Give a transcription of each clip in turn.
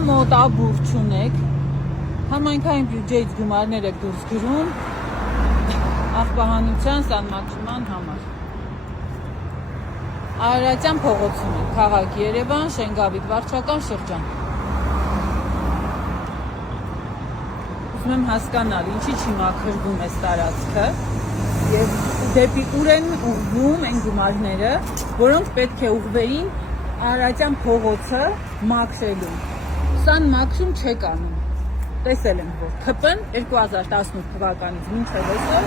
ամոթ աբուր չունեք, համայնքային բյուջեից գումարներ եք դուրս գրում աղբահանության սանմաքրման համար։ Արարատյան փողոցում է, քաղաք Երևան, Շենգավիթ վարչական շրջան։ Ուզում եմ հասկանալ, ինչի չի մաքրվում այս տարածքը եւ դեպի ուր են ուղղվում այն գումարները, որոնք պետք է ուղղվեին Արարատյան փողոցը մաքրելու։ Սան մաքրում չեք անում։ Տեսել եմ, որ ՔՊ-ն 2018 թվականից մինչև այսօր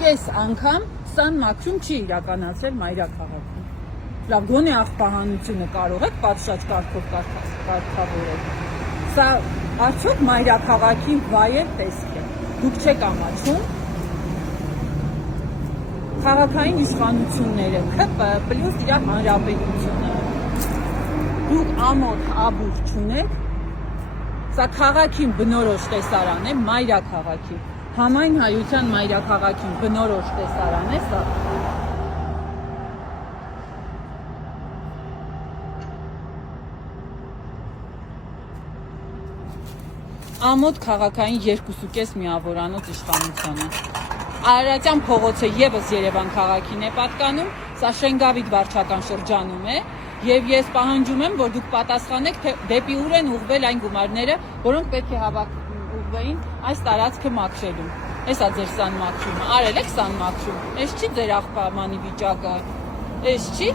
կես անգամ սան մաքրում չի իրականացրել մայրաքաղաքում։ Լավ, գոնե աղբահանությունը կարող եք պատշաճ կարգով կարգավորել։ Սա արդյոք մայրաքաղաքի վայել տեսք է։ Դուք չեք ամաչում քաղաքային իշխանությունները, ՔՊ պլյուս իր հանրապետությունը։ Դուք ամոթ աբուր չունեք, սա քաղաքին բնորոշ տեսարան է, մայրաքաղաքի, համայն հայության մայրաքաղաքին բնորոշ տեսարան է սա։ Ամոթ քաղաքային 2.5 միավորանոց իշխանությանը։ Արարատյան փողոցը եւս Երևան քաղաքին է պատկանում, սա Շենգավիթ վարչական շրջանում է, եւ ես պահանջում եմ, որ դուք պատասխանեք, թե դեպի ուր են ուղղվել այն գումարները, որոնք պետք է ուղղվեին այս տարածքը մաքրելու։ Էսա ձեր սան մաքրումը, արել եք սան մաքրում, էս չի ձեր աղբամանի վիճակը, էս չի։